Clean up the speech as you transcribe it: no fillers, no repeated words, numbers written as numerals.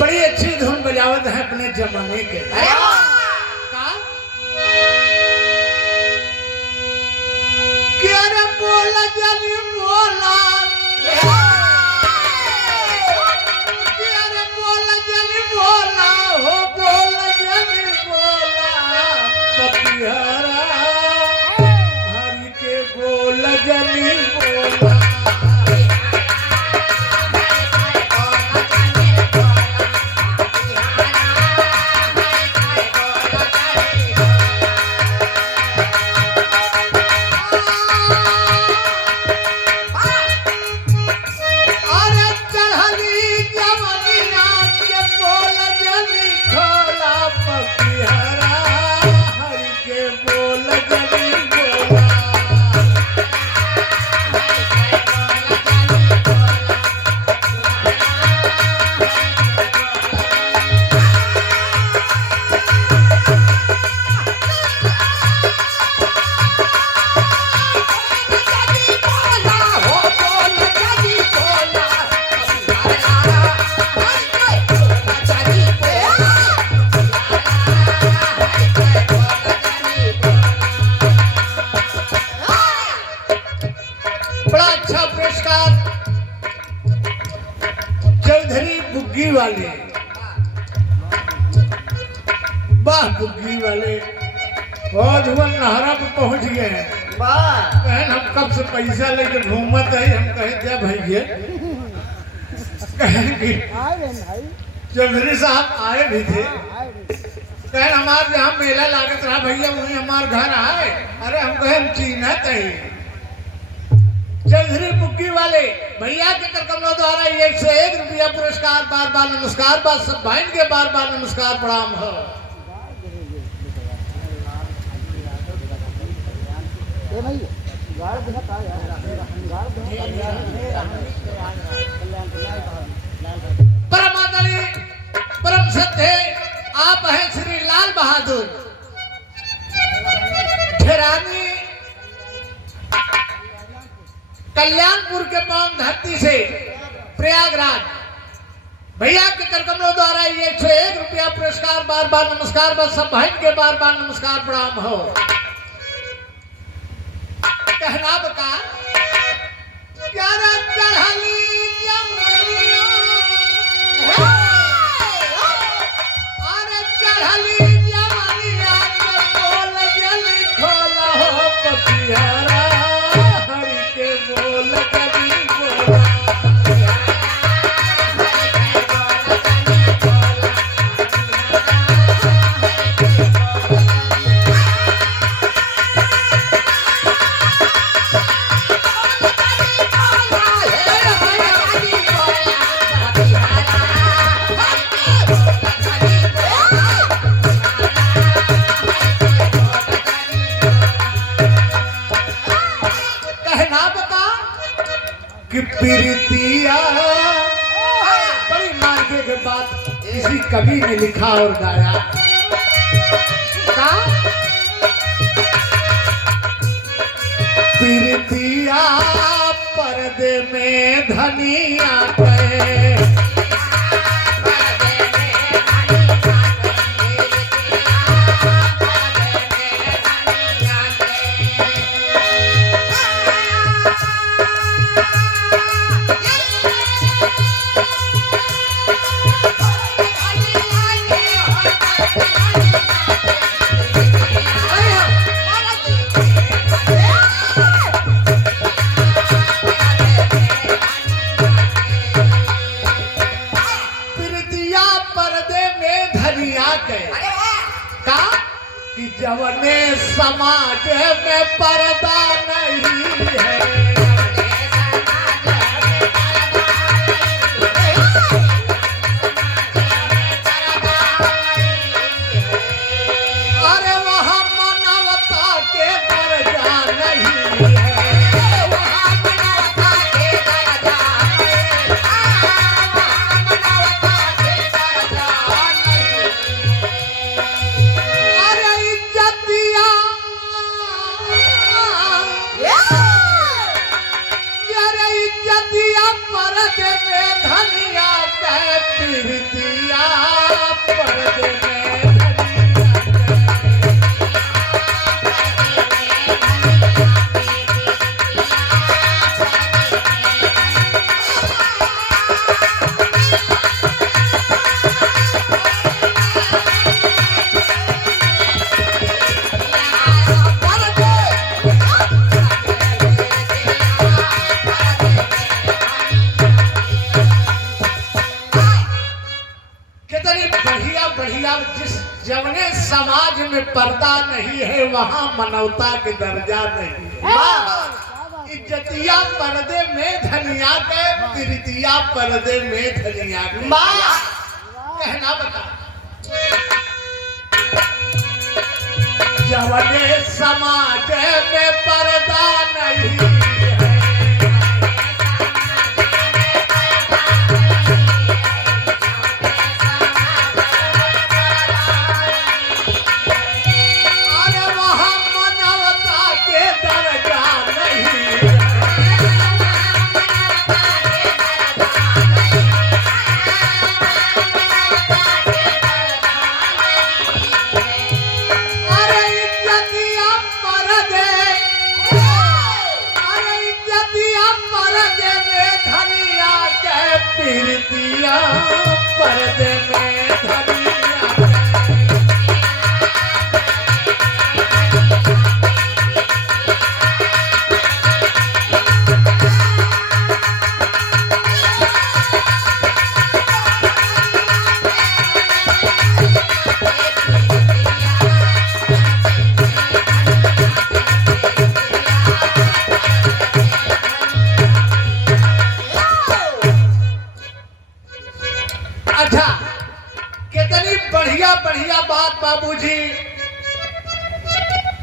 बड़ी अच्छी धुन बजावत है अपने जमाने के। क्या रे बोला जानी बोला, क्या रे बोला जानी बोला, हो बोला जानी बोला, पतिहारा हरि के बोला जानी बोला। चौधरी बुग्गी वाले, वाह बुग्गी वाले बहुत हुआ नहरा पे पहुंच गए हैं। कहन हम कब से पैसा लेके घूमत है, हम कहे क्या भैया चौधरी साहब आए भी थे। कहन हमारे जहाँ मेला लागत रहा भैया वहीं हमारे घर आए। अरे हम कहे हम चीनत है। चौधरी बुग्गी वाले भैया के करकमलों द्वारा 101 रुपया पुरस्कार, बार बार नमस्कार, बार सब भाइन के बार बार नमस्कार प्रणाम हो। परम आदरणीय परम सत्य आप हैं श्री लाल बहादुर ठेरानी, कल्याणपुर के पावन धरती से प्रयागराज। भैया के करकमलों द्वारा 101 रुपया पुरस्कार, बार बार नमस्कार, बस सब भाई के बार बार नमस्कार प्रणाम हो। कहना बता क्या चढ़ली जमनिया, अरे चढ़ली जमनिया के बोल जली खोला हो पतियारा हरि के बोल जली बोला। कि प्रीतिया बड़ी मार्के के बाद किसी कवि ने लिखा और गाया का प्रीतिया पर्दे में धनिया पे, का कि जवने समाज में पर्दा नहीं है, अरे वहाँ मानवता के दर्जा नहीं है, वहाँ मानवता के दर्जा नहीं है, मानवता के दर्जा नहीं है। अरे इज्जतिया अरे इज्जतिया पर्दे में धनिया कह प्रीतिया बढ़िया जिस जवने समाज में पर्दा नहीं है वहाँ मानवता के दर्जा नहीं है। इज्जतिया पर्दे में धनिया के, प्रीतिया पर्दे में धनिया के। कहना बता जवने समाज में पर्दा नहीं है, अरे वहाँ मानवता के दर्जा नहीं है। अरे इज्जतिया पर्दे, अरे इज्जतिया पर्दे में धनिया के, प्रीतिया पर्दे में धनिया के। अच्छा, कितनी बढ़िया बढ़िया बात बाबूजी